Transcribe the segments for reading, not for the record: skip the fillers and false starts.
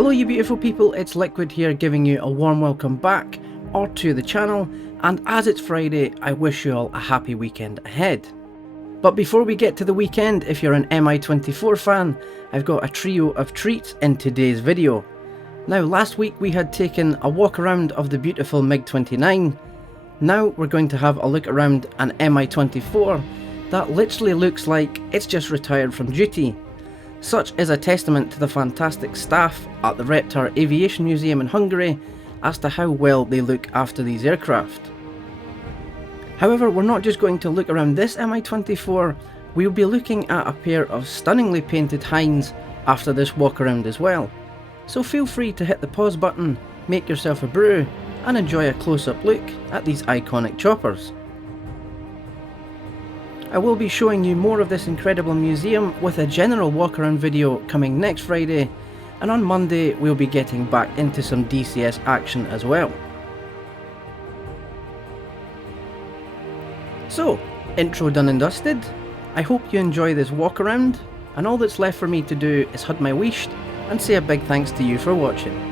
Hello you beautiful people, it's Liquid here giving you a warm welcome back or to the channel, and as it's Friday I wish you all a happy weekend ahead. But before we get to the weekend, if you're an MI24 fan, I've got a trio of treats in today's video. Now last week we had taken a walk around of the beautiful MiG-29, now we're going to have a look around an MI24 that literally looks like it's just retired from duty. Such is a testament to the fantastic staff at the Reptar Aviation Museum in Hungary as to how well they look after these aircraft. However, we're not just going to look around this MI24, we'll be looking at a pair of stunningly painted Hinds after this walk around as well. So feel free to hit the pause button, make yourself a brew, and enjoy a close-up look at these iconic choppers. I will be showing you more of this incredible museum with a general walk around video coming next Friday, and on Monday we'll be getting back into some DCS action as well. So, intro done and dusted. I hope you enjoy this walk around, and all that's left for me to do is hud my wisht and say a big thanks to you for watching.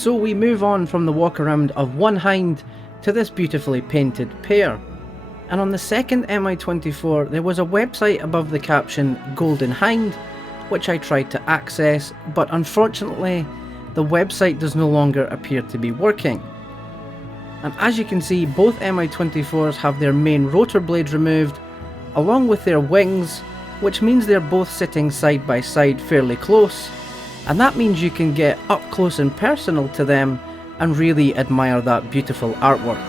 So we move on from the walk around of one Hind to this beautifully painted pair. And on the second MI24 there was a website above the caption Golden Hind, which I tried to access, but unfortunately the website does no longer appear to be working. And as you can see, both MI24s have their main rotor blades removed, along with their wings, which means they're both sitting side by side fairly close, and that means you can get up close and personal to them and really admire that beautiful artwork.